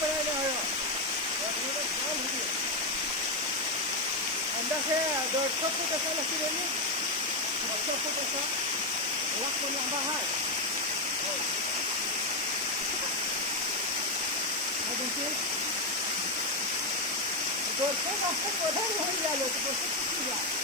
बनाने आया और ये लोग जाल हुई अंदर से 150 फुट ऐसा लगी रहनी 100 फुट ऐसा लाख को लंबा है देखिए 200 फुट उधर हो गया लोग तो कुछ नहीं हुआ